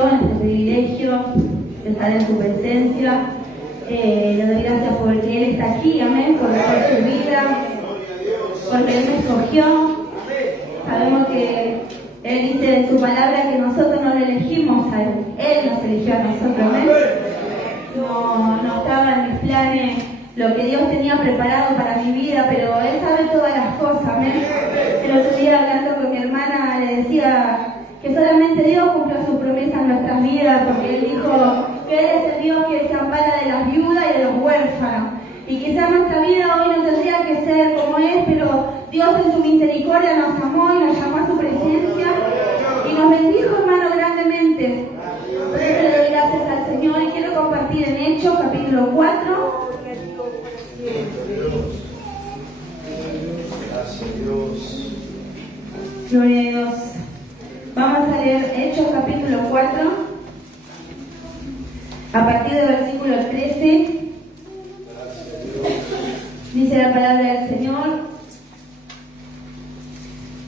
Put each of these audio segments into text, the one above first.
bendición, este privilegio de estar en su presencia. Le doy gracias porque Él está aquí, amén, por su vida, porque Él me escogió. Sabemos que Él dice en su palabra que nosotros no le elegimos a Él nos eligió a nosotros, amén. No estaba en mis planes lo que Dios tenía preparado para mi vida, pero Él sabe todas las cosas, amén. El otro día hablando con mi hermana le decía que solamente Dios cumplió sus promesas en nuestras vidas, porque Él dijo que Él es el Dios que se ampara de las viudas y de los huérfanos. Y quizás nuestra vida hoy no tendría que ser como es, pero Dios en su misericordia nos amó y nos llamó a su presencia y nos bendijo, hermano, grandemente. Por eso le doy gracias al Señor y quiero compartir en Hechos, capítulo 4. Gracias, Dios. Gloria a Dios. Vamos a leer Hechos, capítulo 4, a partir del versículo 13. Dice la palabra del Señor.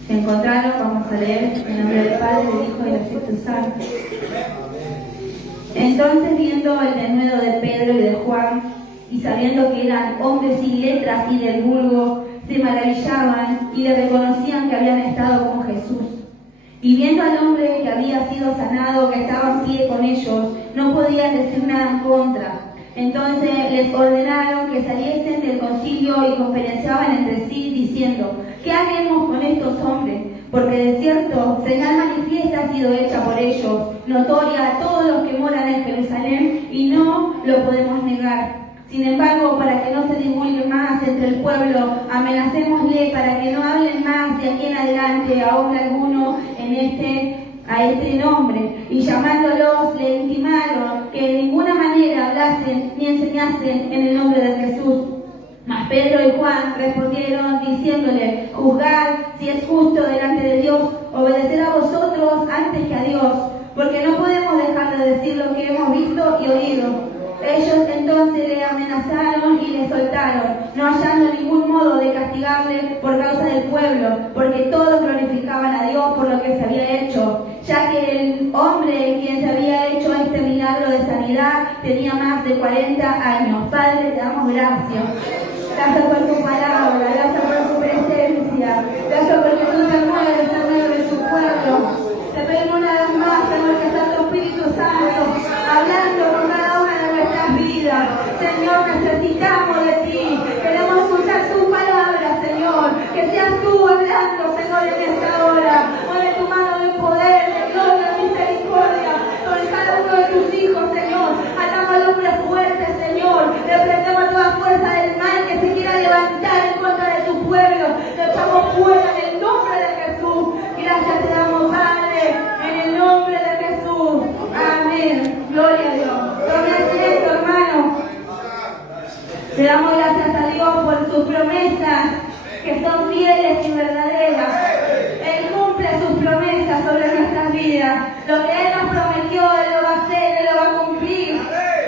¿Se encontraron? Vamos a leer en nombre del Padre, del Hijo y del Espíritu Santo. Entonces, viendo el denuedo de Pedro y de Juan, y sabiendo que eran hombres sin letras y del vulgo, se maravillaban y le reconocían que habían estado con Jesús. Y viendo al hombre que había sido sanado, que estaba en pie con ellos, no podían decir nada en contra. Entonces les ordenaron que saliesen del concilio y conferenciaban entre sí, diciendo: ¿qué haremos con estos hombres? Porque de cierto, señal manifiesta ha sido hecha por ellos, notoria a todos los que moran en Jerusalén, y no lo podemos negar. Sin embargo, para que no se divulgue más entre el pueblo, amenacémosle para que no hablen más de aquí en adelante a hombre alguno a este nombre. Y llamándolos, le intimaron que de ninguna manera hablasen ni enseñasen en el nombre de Jesús. Mas Pedro y Juan respondieron diciéndole: juzgad si es justo delante de Dios obedecer a vosotros antes que a Dios, porque no podemos dejar de decir lo que hemos visto y oído. Ellos entonces le amenazaron y le soltaron, no hallando ningún modo de castigarle por causa del pueblo, porque todos glorificaban a Dios por lo que se había hecho, ya que el hombre quien se había hecho este milagro de sanidad tenía más de 40 años. Padre, te damos gracias. Gracias por tu palabra, gracias por tu presencia, gracias porque tú te mueves en medio de su pueblo. Te pedimos una vez más, Señor, que sea tu Espíritu Santo hablando con cada una de nuestras vidas. Señor, necesitamos de ti, queremos escuchar tu palabra, Señor, que seas tú hablando, Señor, en esta hora. Mueve tu mano de poder, de gloria, de misericordia sobre cada uno de tus hijos, Señor. Atamos al hombre fuerte, Señor, reprendemos toda fuerza del mal que se quiera levantar en contra de tu pueblo. Lo echamos fuera en el nombre de Jesús. Gracias te damos, Padre, en el nombre de Jesús. Amén. Gloria a Dios. Tome asiento, hermano. Le damos gracias a Dios por sus promesas, que son fieles y verdaderas. Él cumple sus promesas sobre nuestras vidas. Lo que Él nos prometió, Él lo va a hacer, Él lo va a cumplir.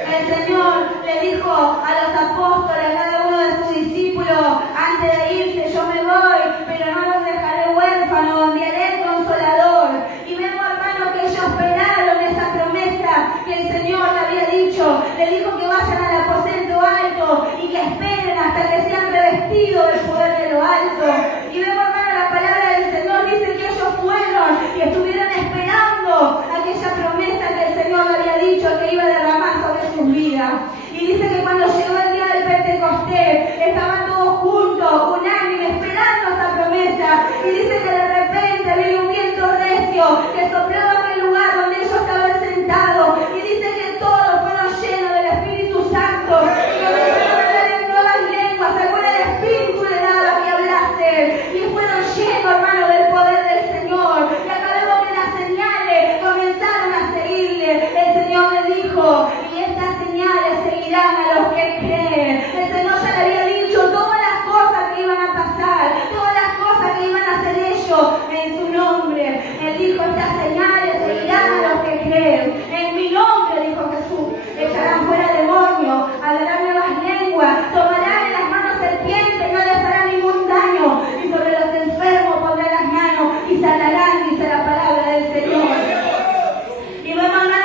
El Señor le dijo a los apóstoles, a cada uno de sus discípulos, antes de irse: yo me voy, pero no los dejaré huérfanos, enviaré el Consolador. Y vemos, hermano, que ellos esperaron esa promesa que el Señor le había dicho. Le dijo que vayan al aposento alto y que esperen hasta que sean revestidos del poder de lo alto. Y vemos, hermano, la palabra del Señor dice que ellos fueron y estuvieron esperando aquella promesa que el Señor le había dicho que iba a derramar sobre sus vidas. Y dice que cuando llegó el día del Pentecostés, estaban todos juntos, unánimes, esperando esa promesa. Y dice que de repente vino un viento recio que soplaba aquel lugar donde ellos estaban sentados. Y dice que todos fueron llenos del Espíritu Santo. Y comenzaron a hablar en nuevas lenguas, según el Espíritu le daba que hablasen. Y fueron llenos, hermano, del poder del Señor. Y acá vemos que las señales comenzaron a seguirle. El Señor le dijo: y estas señales seguirán a los que creen. El Señor ya le había dicho todas las cosas que iban a pasar, todas las cosas que iban a hacer ellos en su nombre. Él dijo: estas señales seguirán a los que creen. En mi nombre, dijo Jesús, echarán fuera demonios, hablarán nuevas lenguas, tomarán en las manos serpientes, no les hará ningún daño, y sobre los enfermos pondrán las manos y sanarán, dice la palabra del Señor. Y vemos, hermano,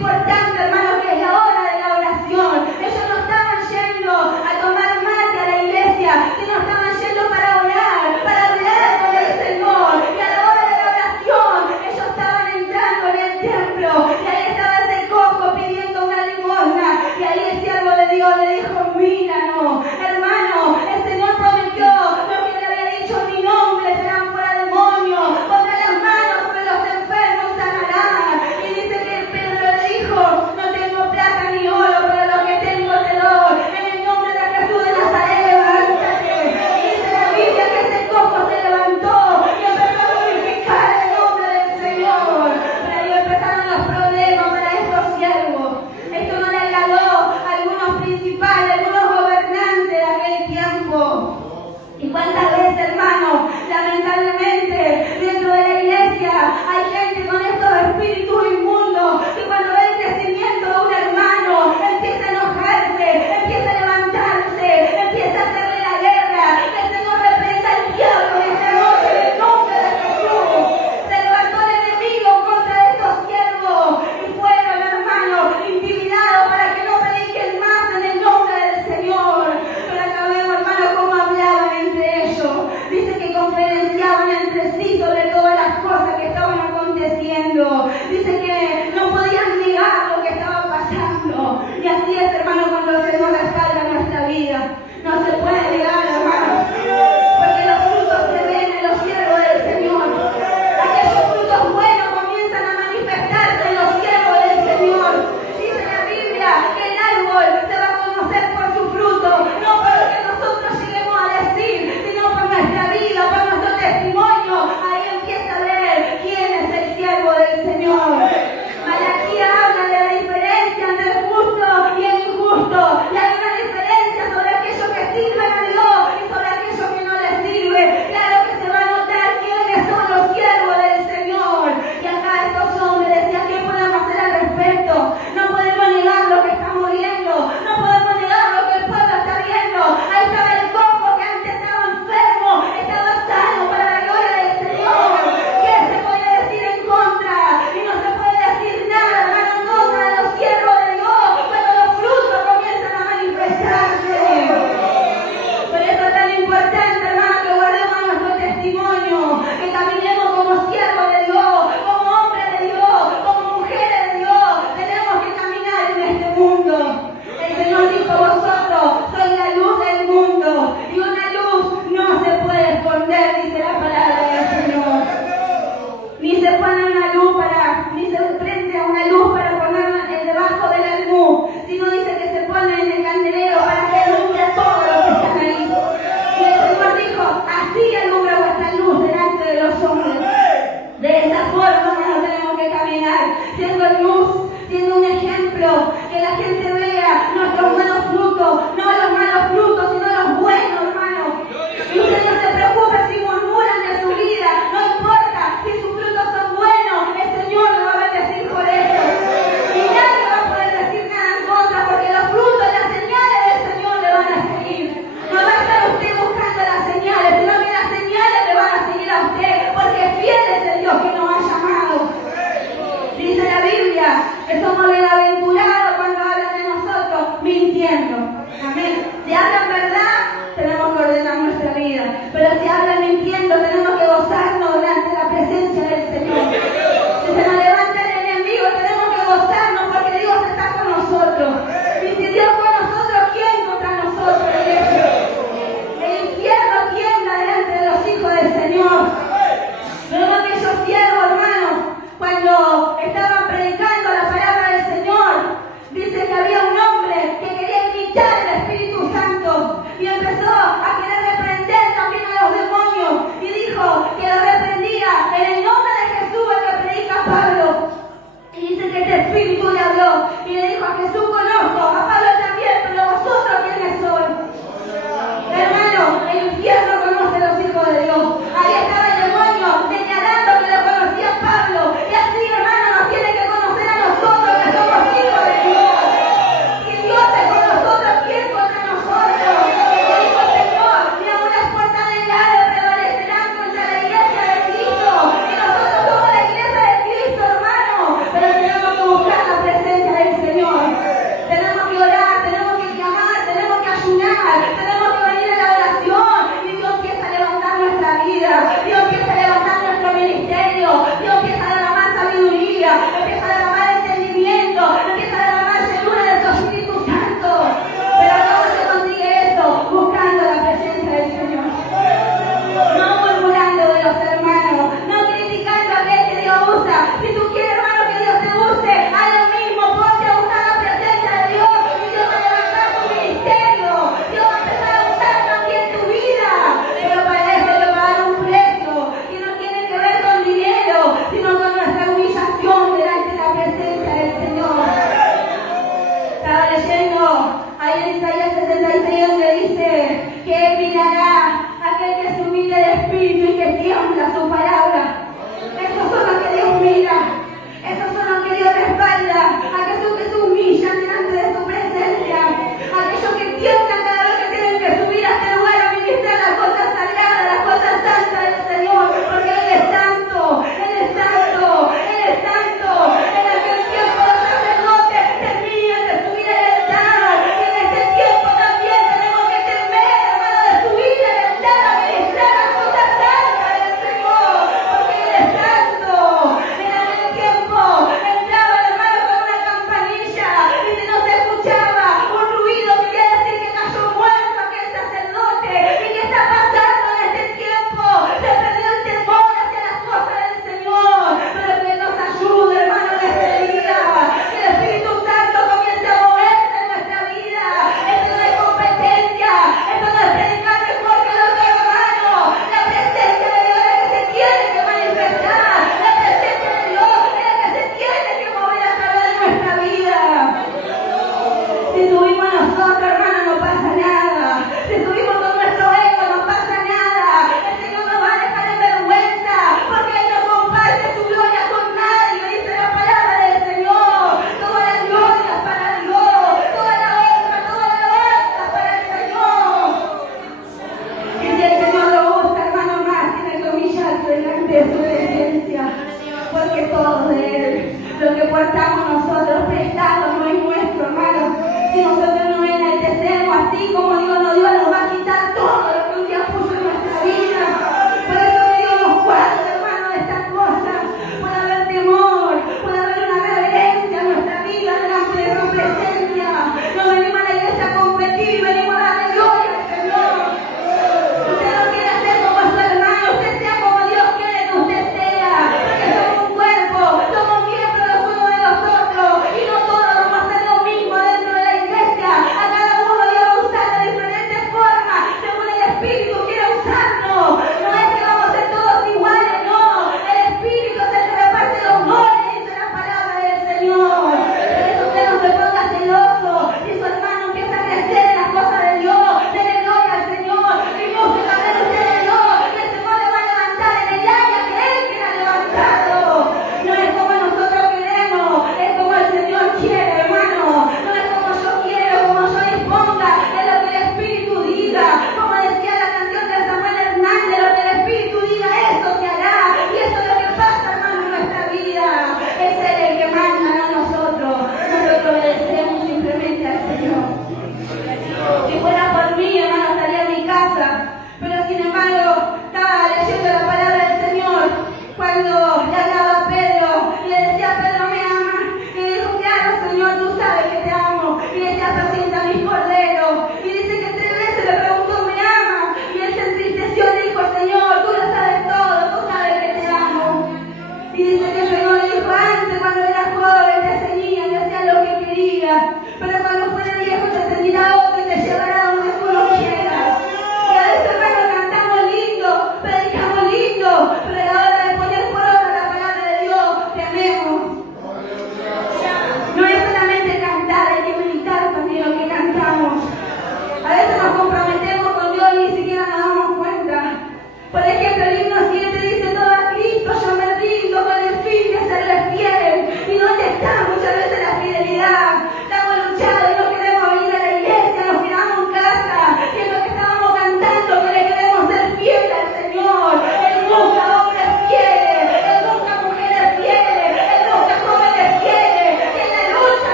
importante, hermano, que es la hora de la oración. Ellos no estaban yendo a tomar mate a la iglesia, sino estaban yendo para orar con el Señor. Y a la hora de la oración, ellos estaban entrando en el templo, y ahí estaba ese cojo pidiendo una limosna, y ahí el siervo de Dios le dijo: mira, no, hermano, el Señor prometió lo que le había dicho: mi nombre serán fuera demonios, pondrá las manos sobre los enfermos, sanarán. Y dice que Pedro le dijo: no tengo plata ni oro, pero lo que tengo te doy. En el nombre de Jesús de Nazaret, levántate. Y dice la Biblia que ese cojo se levantó y empezó a glorificar el nombre del Señor. Pero ahí empezaron los problemas para estos siervos. Esto no le agradó a algunos principales, a algunos gobernantes de aquel tiempo. ¿Y cuántas veces, hermano, lamentablemente, dentro de la iglesia hay gente con estos espíritus inmundos que cuando ve el crecimiento de un hermano empieza a enojarse, empieza a levantarse, empieza a hacerle la guerra? El Señor reprenda al diablo en esta noche en el nombre de Jesús. Se levantó el enemigo contra estos siervos y fueron, hermano, intimidados para que no prediquen más en el nombre del Señor. Pero acá vemos, hermano, cómo hablaban entre ellos. Dice que conferenciaban entre sí sobre todas las cosas que estaban aconteciendo. Dice que no podían negar lo que estaba pasando. Y así es, hermano, cuando el Señor respalda nuestra vida. No se puede negar, hermano, porque los frutos se ven en los siervos del Señor. Aquellos frutos buenos comienzan a manifestarse en los siervos del Señor. Dice la Biblia que el árbol se va a conocer por su fruto, no por lo que nosotros lleguemos a decir, sino por nuestra vida, por nuestro testimonio. Ahí empieza a ver quién es el siervo del Señor. Malaquía habla de la diferencia entre el justo y el injusto. Y hay una diferencia sobre aquellos que sirven a Dios y sobre aquellos que no les sirven. Claro que se va a notar quiénes son los siervos del Señor. Y acá estos hombres decían: ¿qué podemos hacer al respecto? No podemos negar lo que estamos viendo, no podemos negar lo que el pueblo está viendo. Ahí estaba el cojo que antes estaba enfermo, estaba sano para la gloria del Señor. ¿Qué se puede decir en contra? Y no se puede decir nada, hermano, en contra de los siervos de Dios cuando los frutos comienzan a manifestarse. Por eso es tan importante, hermano, que guardemos nuestro testimonio, que caminemos como siervos de Dios, como hombres de Dios, como mujeres de Dios. Tenemos que caminar en este mundo. El Señor dijo: vosotros sois la luz del mundo, y una luz no se puede esconder, dice la palabra del Señor. Ni se pone una luz ni se prende a una luz para ponerla debajo del almud, sino dice que se pone en el candelero para que alumbre a todos los que están ahí. Y el Señor dijo: así alumbra vuestra luz delante de los hombres. De esa forma no tenemos que caminar, siendo luz, siendo un ejemplo, que la gente vea nuestros buenos frutos, no los malos frutos, sino los buenos, hermano. Y usted no se preocupe si murmuran de su vida, no importa, si sus frutos son buenos, el Señor lo va a bendecir por eso. Y nadie va a poder decir nada en contra, porque los frutos y las señales del Señor le van a seguir. No va a estar usted buscando las señales, sino que las señales le van a seguir a usted, porque fiel es el Dios que nos ha llamado. Dice la Biblia que somos bienaventurados cuando hablan de nosotros mintiendo. Amén. Si hablan verdad, tenemos que ordenar nuestra vida. Pero si hablan mintiendo, tenemos que gozarnos durante la presencia del Señor. Si se nos levanta el enemigo, tenemos que gozarnos porque Dios está con nosotros. Y si Dios con nosotros, ¿quién contra nosotros? El infierno tiembla delante de los hijos del Señor. Luego aquellos siervos, hermanos, cuando estaban predicando la palabra del Señor, dice que había un hombre que quería imitar el Espíritu Santo y empezó a querer reprender también a los demonios y dijo que lo reprendía en el nombre de Jesús, el que predica Pablo. Y dice que este espíritu le habló y le dijo: a Jesús conozco, a Pablo también, pero vosotros ¿quiénes son? Hermano, el infierno conoce a los hijos de Dios. Ahí estaba el demonio señalando que lo conocía a Pablo. Y así, hermano, nos tiene que conocer a nosotros que somos hijos de Dios. Si Dios es con nosotros, ¿quién contra nosotros? Y dijo el Señor: ni aun las puertas del Hades prevalecerán contra la iglesia de Cristo. Y nosotros somos la iglesia de Cristo, hermano. Pero tenemos que buscar la presencia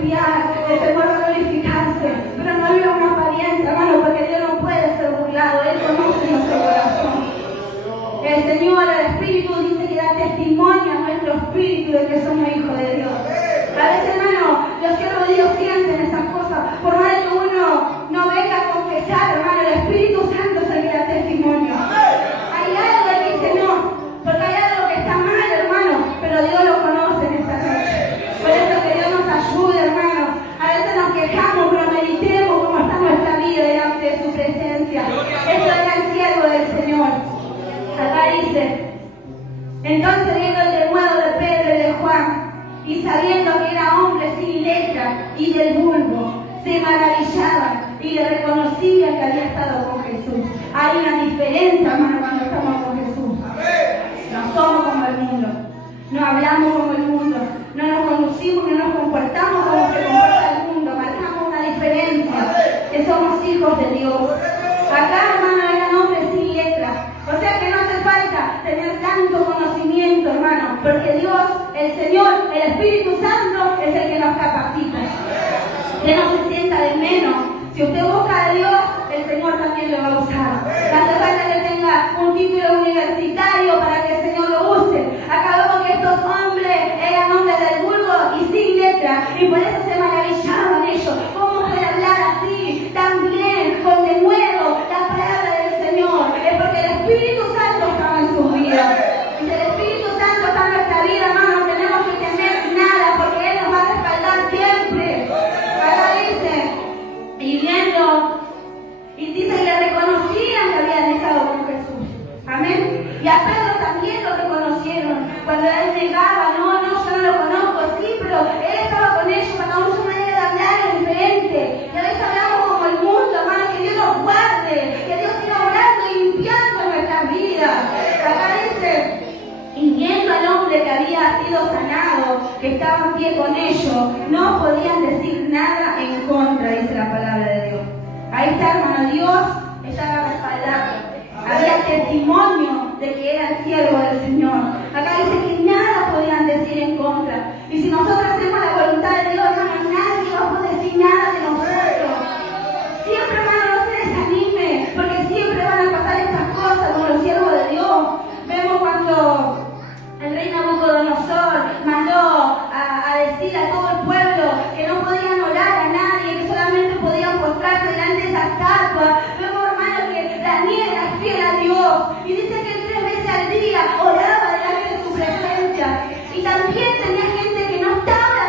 limpiar, el Señor va a glorificarse, pero no había una apariencia, hermano, porque Dios no puede ser burlado, Él conoce nuestro corazón. El Señor, el Espíritu dice que da testimonio a nuestro espíritu de que somos hijos de Dios. A veces, hermano, los siervos de Dios sienten esas cosas, por más que uno no venga a confesar, hermano, el Espíritu Santo es el que da testimonio. Hay algo que dice no, porque hay algo que está mal, hermano, pero Dios lo conoce en esta noche. Por eso que Dios nos ayude, hermano. A veces nos quejamos, pero meditemos cómo está nuestra vida delante de su presencia. Esto era el siervo del Señor. Acá dice, entonces viendo el denuedo de Pedro y de Juan, y sabiendo que eran hombres sin letra y del vulgo, se maravillaban y le reconocían que había estado con Jesús. Hay una diferencia, hermano, cuando estamos con Jesús. No somos como el mundo, no hablamos como el mundo, no nos conducimos, no nos comportamos como se comporta el mundo, marcamos una diferencia, que somos hijos de Dios. Acá, hermano, eran hombres sin letra, o sea que no hace falta tener tanto conocimiento, hermano, porque Dios, el Señor, el Espíritu Santo es el que nos capacita. Que no se sienta de menos. Si usted busca a Dios, el Señor también lo va a usar. No hace falta que tenga un título universitario para que el Señor lo use. Acá vemos que estos hombres eran hombres del vulgo y sin letra, y por eso se maravillaban ellos. ¿Cómo puede hablar así, tan bien, con denuedo, la palabra del Señor? Es porque el Espíritu Santo estaba en sus vidas. Y si el Espíritu Santo está en nuestra vida, hermano, no tenemos que temer nada, porque Él nos va a respaldar siempre. Acá dice, y viendo, y dice que le reconocían que habían estado con Jesús. Amén. Y a Pedro también lo reconocieron. Cuando él negaba, no, yo no lo conozco, sí, pero él estaba con ellos, cada uno su manera de hablar es diferente. Y a veces hablamos como el mundo, hermano, que Dios nos guarde, que Dios siga obrando y limpiando nuestras vidas. Acá dice, y viendo al hombre que había sido sanado, que estaba en pie con ellos, no podían decir nada en contra, dice la palabra de Dios. Ahí está, hermano, Dios estaba respaldando. Había testimonio de que era el siervo del Señor. Acá dice que nada podían decir en contra. Y si nosotros hacemos la voluntad de Dios, hermano, nadie va a poder decir nada de nosotros. Siempre, hermano, no se desanime, porque siempre van a pasar estas cosas con los siervos de Dios. Vemos cuando el rey Nabucodonosor mandó a decir a todo el pueblo que no podían orar a nadie, que solamente podían postrarse delante de esa estatua. Vemos, hermano, que Daniel era fiel a Dios y dice que 3 veces al día oraba delante de su presencia. Y también tenía gente que no estaba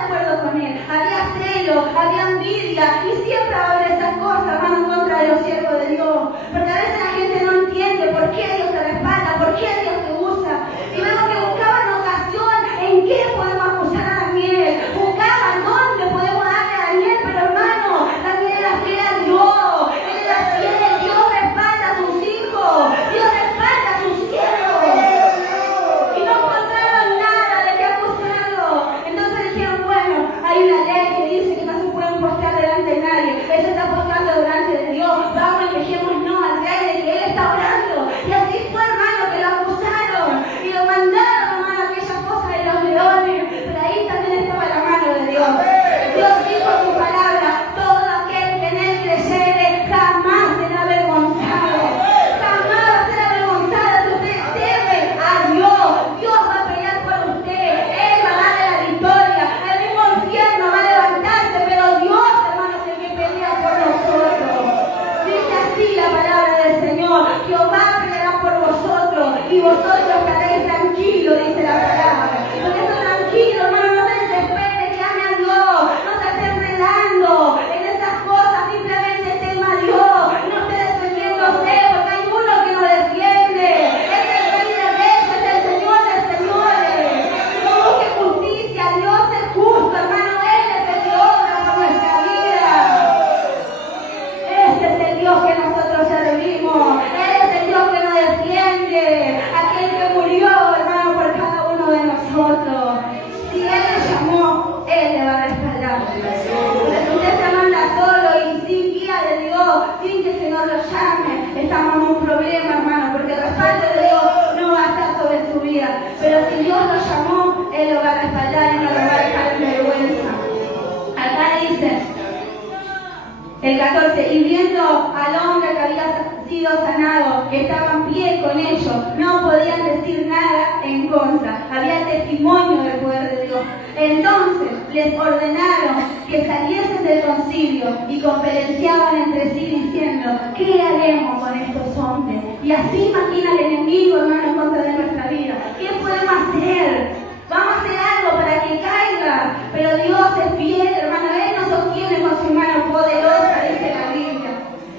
El 14, y viendo al hombre que había sido sanado, que estaba en pie con ellos, no podían decir nada en contra. Había testimonio del poder de Dios. Entonces les ordenaron que saliesen del concilio y conferenciaban entre sí diciendo: ¿qué haremos con estos hombres? Y así maquina el enemigo, hermano, en contra de nuestra vida. ¿Qué podemos hacer? Vamos a hacer algo para que caiga, pero Dios es fiel, hermano. Él nos sostiene con su mano poderosa, dice la Biblia.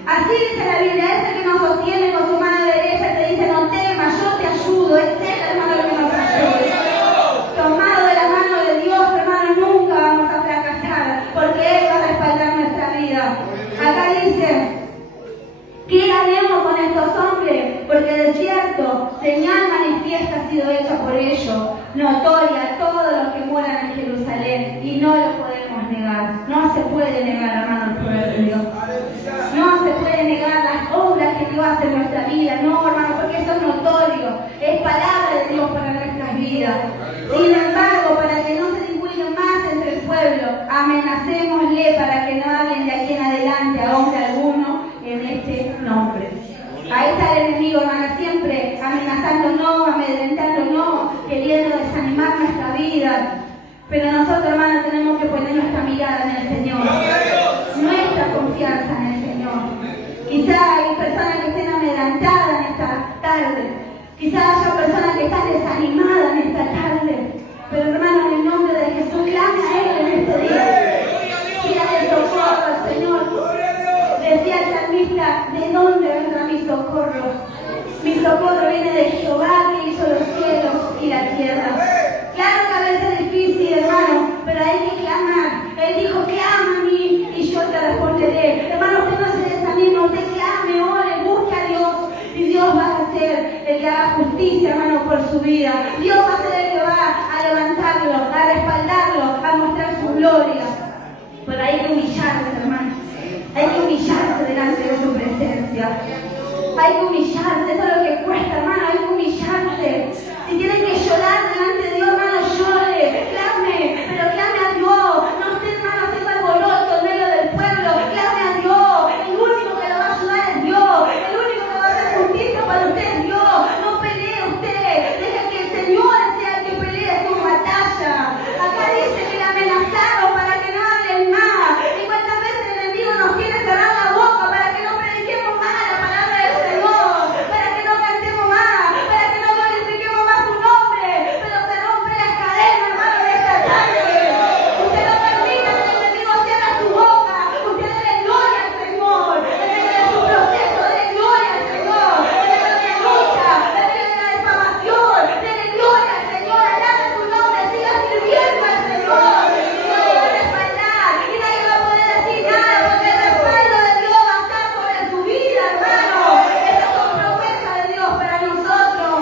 Así dice la Biblia: es el que nos sostiene con su mano derecha, te dice: no temas, yo te ayudo. Es Él, hermano, el que nos ayuda. Tomado de la mano de Dios, hermano, nunca vamos a fracasar, porque Él va a respaldar nuestra vida. Acá dice: ¿qué haremos con estos hombres? Porque de cierto, señal manifiesta ha sido hecha por ellos, notoria a todos los que moran en Jerusalén, y no lo podemos negar. No se puede negar, hermano, el poder de Dios. No se puede negar las obras que Dios hace en nuestra vida. No, hermano, porque eso es notorio. Es palabra de Dios para nuestras vidas. Sin embargo, para que no se divulgue más entre el pueblo, amenacémosle para que no hablen de aquí en adelante a hombre alguno en este nombre. Ahí está el enemigo, hermano, siempre amenazándonos, amedrentándonos, queriendo desanimar nuestra vida. Pero nosotros, hermanos, tenemos que poner nuestra mirada en el Señor, nuestra confianza en el Señor. Quizá hay personas que estén amedrentadas en esta tarde, quizá haya personas que están desanimadas en esta tarde, pero, hermano, en el nombre de Jesús, clame a Él en este día. Pídale socorro al Señor. Decía el salmista: ¿de dónde vendrá mi socorro? Mi socorro viene de Jehová, que hizo los cielos y la tierra. Claro que a veces es difícil, hermano, pero hay que clamar. Él dijo: clama a mí y yo te responderé. Hermano, usted no se desanime, usted clame, ore, busque a Dios, y Dios va a ser el que haga justicia, hermano, por su vida. Dios va a ser el que va a levantarlo, a respaldarlo, a mostrar su gloria. Pero hay que humillarse, hermano. Hay que humillarse delante de su presencia. Hay que humillarse, eso es lo que cuesta, hermano. Hay que humillarse. Si tienen que llorar delante de Dios, hermano, llore, clame, pero clame a Dios. No esté, hermano, haciendo alboroto en medio del pueblo. Clame a Dios. El único que lo va a ayudar es Dios. El único que va a hacer justicia para usted es Dios. No pelee usted. Deje que el Señor sea el que pelee su batalla. Acá dice que le amenazaron para que no hablen más. ¿Y cuántas veces el enemigo nos quiere cerrar la boca para que no prediquemos más la palabra del Señor? Para que no cantemos más, para que no glorifiquemos más su nombre. Pero se rompe las cadenas, hermano, de esta tarde. Usted no permita que el enemigo cierre su boca. Usted dele gloria al Señor. En medio de su proceso, dele gloria al Señor. En medio de la lucha, en medio de la difamación, dele gloria al Señor. Alabe su nombre, siga sirviendo al Señor. Y Dios lo va a respaldar. Y nadie va a poder decir nada, porque el respaldo de Dios va a estar sobre su vida, hermano. Esa es una promesa de Dios para nosotros.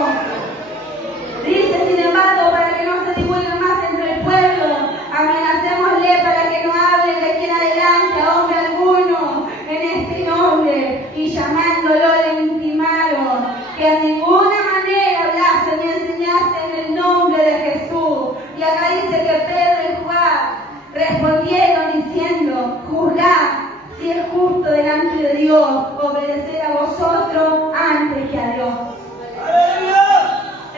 Dice, sin embargo, para que no se divulgue más entre el pueblo, amenacémosle para que no hablen de aquí en adelante a hombre alguno en este nombre. Y llamándolo le intimaron que de ninguna manera hablase ni enseñase en el nombre de Jesús. Y acá dice que Pedro y Juan respondieron diciendo: juzgad si es justo delante de Dios obedecer a vosotros antes que a Dios.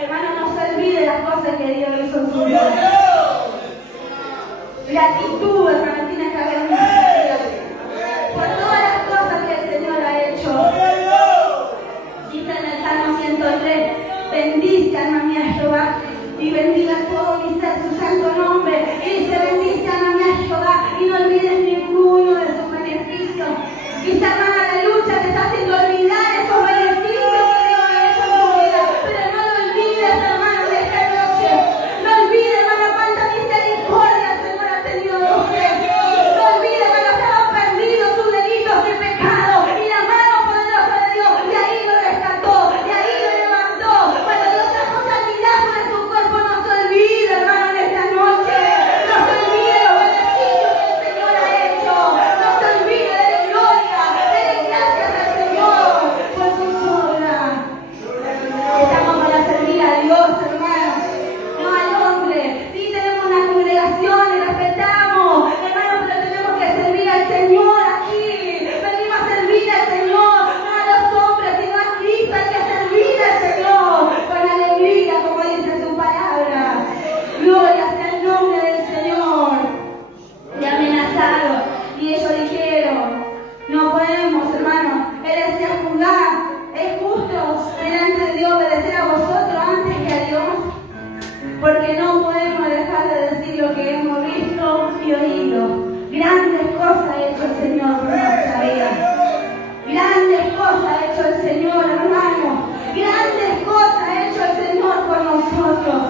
Hermano, no se olvide las cosas que Dios hizo en su vida. La actitud, hermano, tiene que haber una actitud por todas las cosas que el Señor ha hecho. Dice en el Salmo 103: bendice, alma mía, Jehová, y bendiga todo mi ser su santo nombre. Y dice: bendice, alma mía, Jehová, y no olvides ninguno de sus beneficios. Quizá, hermana, la lucha te está haciendo olvidar esos beneficios que Dios ha hecho en tu vida. Pero no lo olvides, hermano, de esta noche. No olvides, hermano, cuánta misericordia el Señor ha tenido de usted. No olvides hecho el Señor por nuestra vida. Grandes cosas ha hecho el Señor, hermano. Grandes cosas ha hecho el Señor por nosotros.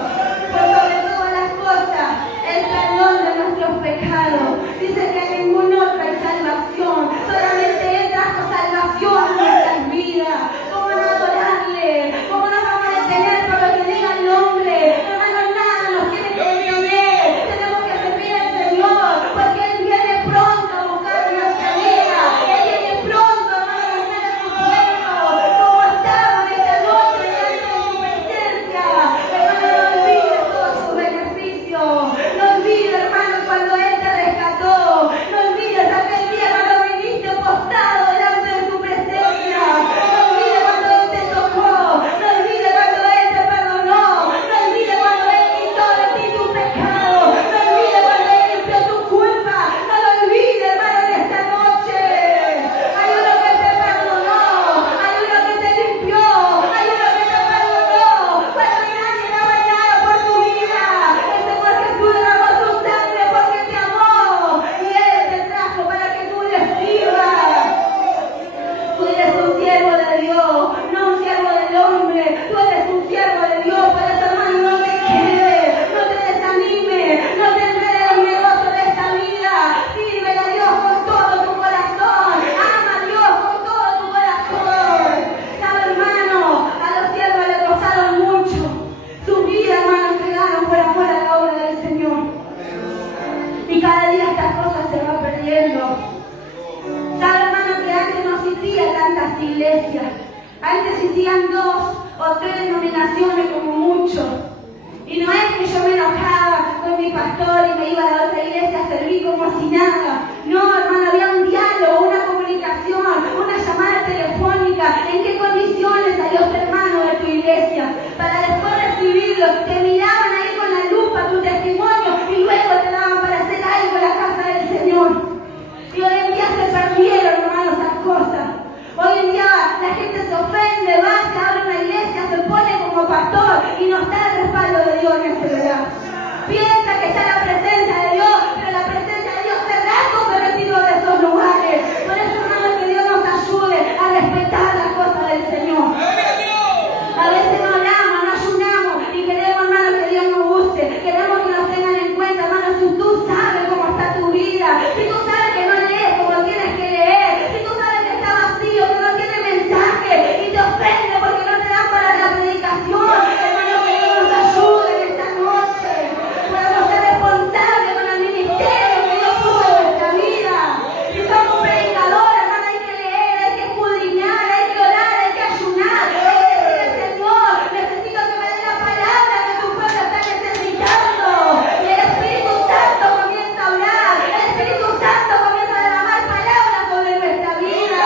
Por sobre todas las cosas, el perdón de nuestros pecados. Dice que en ningún otro hay salvación. Solamente Él trajo salvación a nuestras vidas. ¿Cómo no adorarle? ¿Cómo nos vamos a detener por lo que diga el nombre? Hermano, nada nos tiene que detener. Tenemos que servir al Señor, porque Él viene pronto a buscar nuestra vida. Él viene pronto, hermano, a buscar a su pueblo. Como estamos esta noche delante de su presencia. Hermano, no olvides todos sus beneficios. No olvides, hermano, cuando Él te rescató. No olvides aquel día cuando viniste postado delante de su presencia. No olvides cuando Él te tocó. No olvides cuando Él te perdonó. No olvides cuando Él quitó de ti tu pecado. No olvides cuando Él limpió tu culpa. No lo olvides, hermano, en esta noche. Hay uno que te perdonó. Hay uno que te limpió. Hay uno que te perdonó. Cuando nadie daba nada por tu vida. El Señor Jesús derramó su sangre porque te amó. Y Él te trajo para que tú le sirvas. Tú eres un siervo de Dios, no un siervo del hombre. Tú eres un siervo de Dios. Por eso, hermano, no te quedes, no te desanimes, no te enredes en el negocio de esta vida. Sírvele a Dios con todo tu corazón. Ama a Dios con todo tu corazón. ¿Sabe, hermano? A los siervos les costaron mucho. Su vida, hermano, entregaron por amor a la obra del Señor. Y cada día estas cosas se van perdiendo. ¿Sabe, hermano, que antes no existían tantas iglesias? Antes existían 2 o 3 denominaciones como mucho. Y no es que yo me enojaba con mi pastor y me iba a la otra iglesia a servir como si nada. No, hermano, había un diálogo, una comunicación, una llamada telefónica. ¿En qué condiciones salió tu hermano de tu iglesia? Para después recibirlo. Te miraban ahí con la lupa tu testimonio y luego te daban para hacer algo en la casa del Señor. Y hoy en día se perdieron, hermano, esas cosas. Hoy en día la gente se ofende, va, se abre una iglesia, se pone como pastor y no está el respaldo de Dios en ese lugar. Piensa que está la presencia de Dios, pero la presencia de Dios se se retiro de esos lugares. Por eso, hermano, que Dios nos ayude a respetar las cosas del Señor. A veces no oramos, no ayunamos y queremos, hermano, que Dios nos use. Queremos que nos tengan en cuenta, hermano, si tú sabes cómo está tu vida, si tú sabes que no lees como tienes que leer, si tú sabes que está vacío, que no tiene mensaje y te ofende porque no te dan para la predicación, hermano, que Dios nos ayude en esta noche. Podemos ser responsables con el ministerio que Dios puso en nuestra vida. Si somos predicadores, hermano, hay que leer, hay que escudriñar, hay que orar, hay que ayunar, hay que decirle, Señor, necesito que me dé la palabra que tu pueblo está necesitando. Y el Espíritu Santo comienza a hablar, el Espíritu Santo comienza a derramar palabras sobre nuestra vida.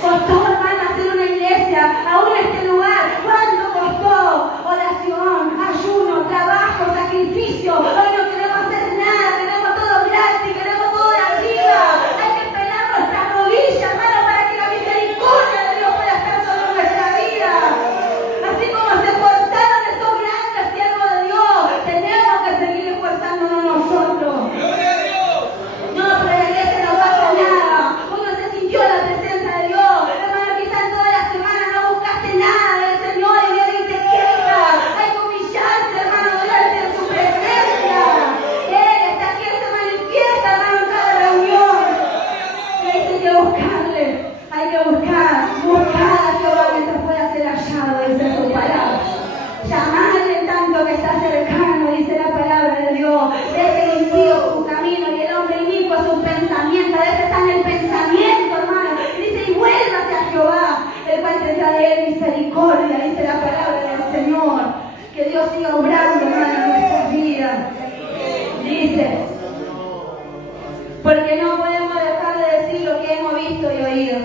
Costó, hermano, hacer una iglesia, aún este lugar. ¿Cuánto costó? Oración, ayuno, trabajo, sacrificio. Hoy no queremos hacer nada, queremos todo gratis, queremos todo de arriba. Hay que pelar nuestras rodillas, hermano, para que la misericordia de Dios pueda estar sobre nuestra vida. Así como se esforzaron esos grandes siervos de Dios, tenemos que seguir esforzándonos nosotros. No, pero la iglesia no pasa nada. Uno se sintió la presencia de Dios. Hermano, quizás en toda la semana no buscaste nada del Señor y viene y te queja. Hay que humillarse, hermano, delante de su presencia. Él está aquí, se manifiesta, hermano, en cada reunión. Y hay que buscarle. Hay que buscar a Jehová mientras pueda ser hallado, dice su palabra. Llamarle tanto que está cercano, dice la palabra de Dios. Deje el impío su camino y el hombre inicuo sus pensamientos. A veces está en el pensamiento, hermano. Dice, y vuélvase a Jehová, el cual tendrá de él misericordia, dice la palabra del Señor. Que Dios siga obrando, hermano, en nuestras vidas. Dice, porque no podemos dejar de decir lo que hemos visto y oído.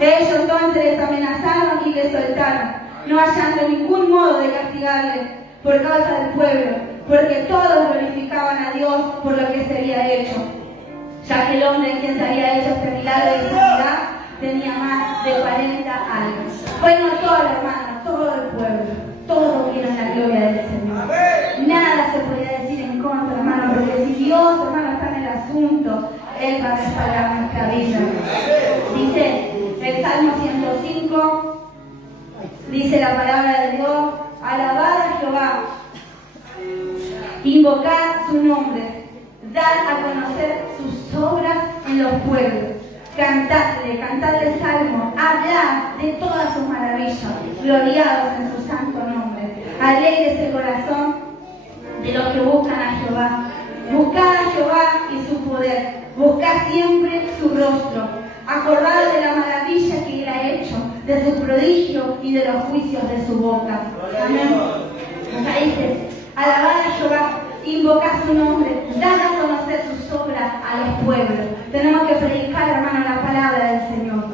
Ellos entonces les amenazaron y les soltaron, no hallando ningún modo de castigarles por causa del pueblo, porque todos glorificaban a Dios por lo que se había hecho, ya que el hombre en quien se había hecho este milagro de sanidad tenía más de 40 años. Bueno, todo, hermano, todo el pueblo, todos vieron la gloria del Señor. Nada se podía decir en contra, hermano, porque si Dios, hermano, está en el asunto, Él va a respaldar nuestra vida. Dice el Salmo 105, dice la palabra de Dios: alabad a Jehová, invocad su nombre, dad a conocer sus obras en los pueblos. Cantadle salmo, hablad de todas sus maravillas, gloriados en su santo nombre. Alegres el corazón de los que buscan a Jehová. Buscad a Jehová y su poder, buscad siempre su rostro. Acordaos de la maravilla que Él ha hecho, de su prodigio y de los juicios de su boca. Amén. Acá dice: alabad a Jehová, invocad su nombre, dad a conocer sus obras a los pueblos. Tenemos que predicar, hermano, la palabra del Señor.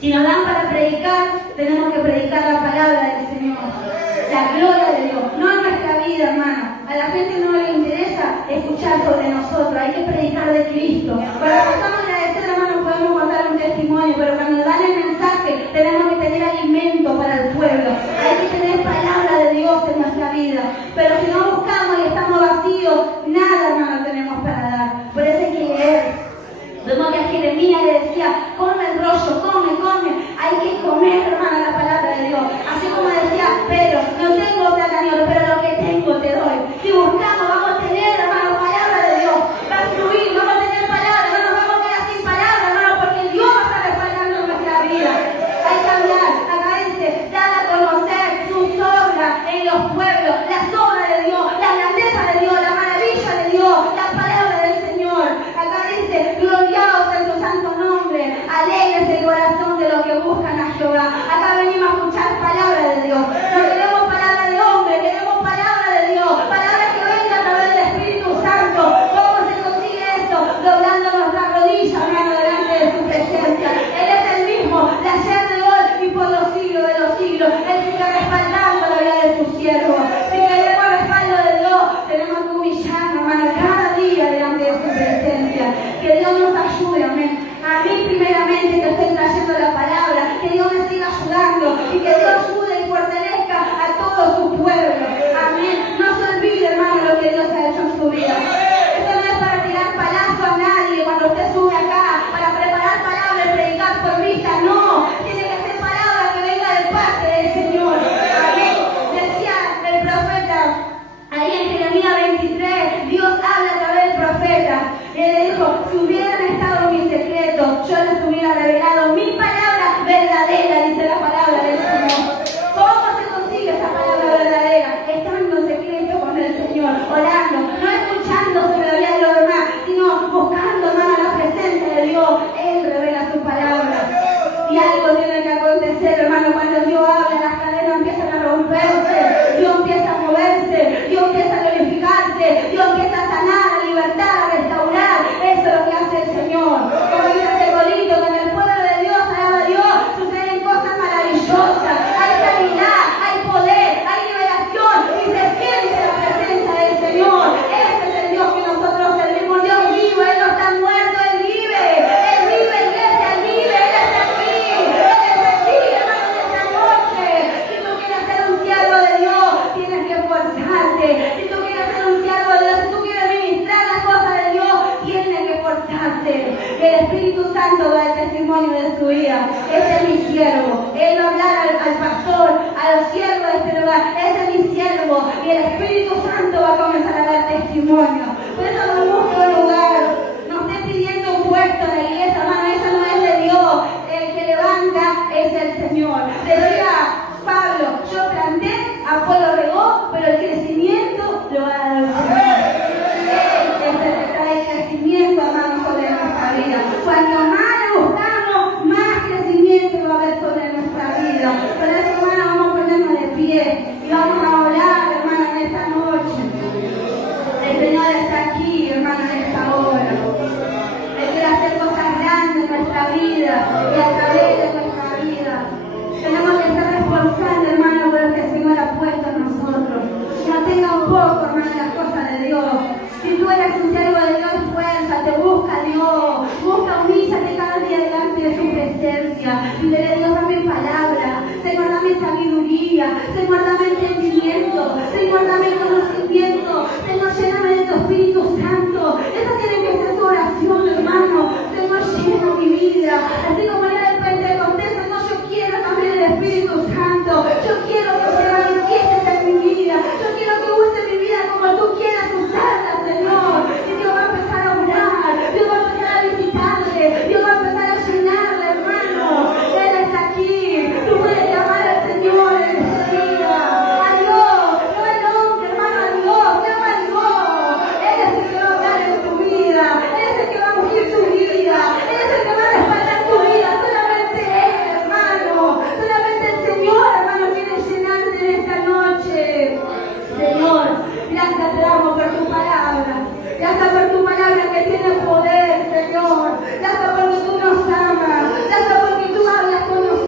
Si nos dan para predicar, tenemos que predicar la palabra del Señor. La gloria de Dios, no en nuestra vida, hermano. A la gente no le interesa escuchar sobre nosotros, hay que predicar de Cristo. Cuando pasamos a agradecer, hermano, podemos contar un testimonio, pero cuando dan el mensaje, tenemos que tener alimento para el pueblo. Hay que tener palabra de Dios en nuestra vida. Pero si no buscamos y estamos vacíos, nada, hermano, tenemos para dar. Por eso hay que leer. Vemos que a Jeremías le decía: come el rollo, come. Hay que comer, hermano, la palabra de Dios. Así como decía Pedro: no tengo plata ni oro, pero lo que tengo te doy. Si buscamos, vamos a tener, hermano, palabra de Dios. Va a fluir, vamos a tener palabra, no nos vamos a quedar sin palabra, hermano, porque Dios va a estar respaldando nuestra vida. Hay que hablar, acá dice: dar a conocer sus obras en los pueblos, las obras de Dios, la grandeza de Dios, la maravilla de Dios, la palabra del Señor. Acá dice: gloriados en su santo nombre, alegres el corazón de los que buscan a Jehová. Acá venimos a escuchar palabra de Dios. No queremos palabra de hombre, queremos palabra de Dios, palabra que venga a través del Espíritu Santo. ¿Cómo se consigue eso? Doblando nuestra rodilla, hermano, delante de su presencia. Él es el mismo, de ayer, de hoy y por los siglos de los siglos. Él sigue respaldando la vida de sus siervos. Si queremos respaldo de Dios, tenemos que humillarnos, hermano, cada día delante de su presencia. Que Dios nos ayude, amén. A mí primeramente que estoy trayendo la palabra, que Dios me siga ayudando y que Dios ayude y fortalezca a todo su pueblo. Amén. No se olvide, hermano, lo que Dios ha hecho en su vida. Esto no es para tirar palazo a nadie cuando usted sube acá, para preparar palabra y predicar por vista. No, tiene que ser palabra que venga de parte del Señor. Amén. Decía el profeta ahí en Jeremías 23, Dios habla a través del profeta. Él le dijo: si hubieran estado en mi secreto, yo les hubiera revelado mi palabra verdadera, dice la palabra del Señor. ¿Cómo se consigue esa palabra verdadera? Estando en secreto con el Señor, orando, no escuchando sobre la vida de los demás, sino buscando, hermano, la presencia de Dios. Él revela su palabra. Y algo tiene que acontecer, hermano, cuando Dios habla, las cadenas empiezan a romperse, Dios empieza a moverse, Dios empieza a glorificarse, Dios empieza a sanar, a libertar, a restaurar. Eso es lo que hace el Señor. Como dice ese golito, que en el pueblo de Dios, alaba a Dios, suceden cosas maravillosas. Hay sanidad, hay poder, hay liberación y se siente la presencia del Señor. Ese es el Dios que nosotros servimos. Dios vivo, Él no está muerto, Él vive. Él vive, iglesia, Él vive, Él está aquí. Él está aquí, hermano, en esta noche. Si tú quieres ser un siervo de Dios, tienes que esforzarte. Si tú quieres ser un siervo de Dios, si tú quieres ministrar las cosas de Dios, tienes que esforzarte. El Espíritu Santo da el testimonio de su vida. Este es mi siervo. Él va a hablar al pastor, a los siervos de este lugar. Este es mi siervo. Y el Espíritu Santo va a comenzar a dar testimonio. Por eso no busque un lugar. No esté pidiendo un puesto en la iglesia, hermano. Eso no es de Dios. El que levanta es el Señor. Decía Pablo: yo planté, Apolo regó, pero el crecimiento lo va a dar el Señor. Él es el que trae crecimiento, hermano, sobre nuestra vida. Cuanto más le buscamos, más crecimiento va a haber sobre nuestra vida. Por eso, hermano, vamos a ponernos de pie y vamos a orar, hermano, en esta noche. El Señor está aquí, hermano, en esta hora. Él quiere hacer cosas grandes en nuestra vida y a través de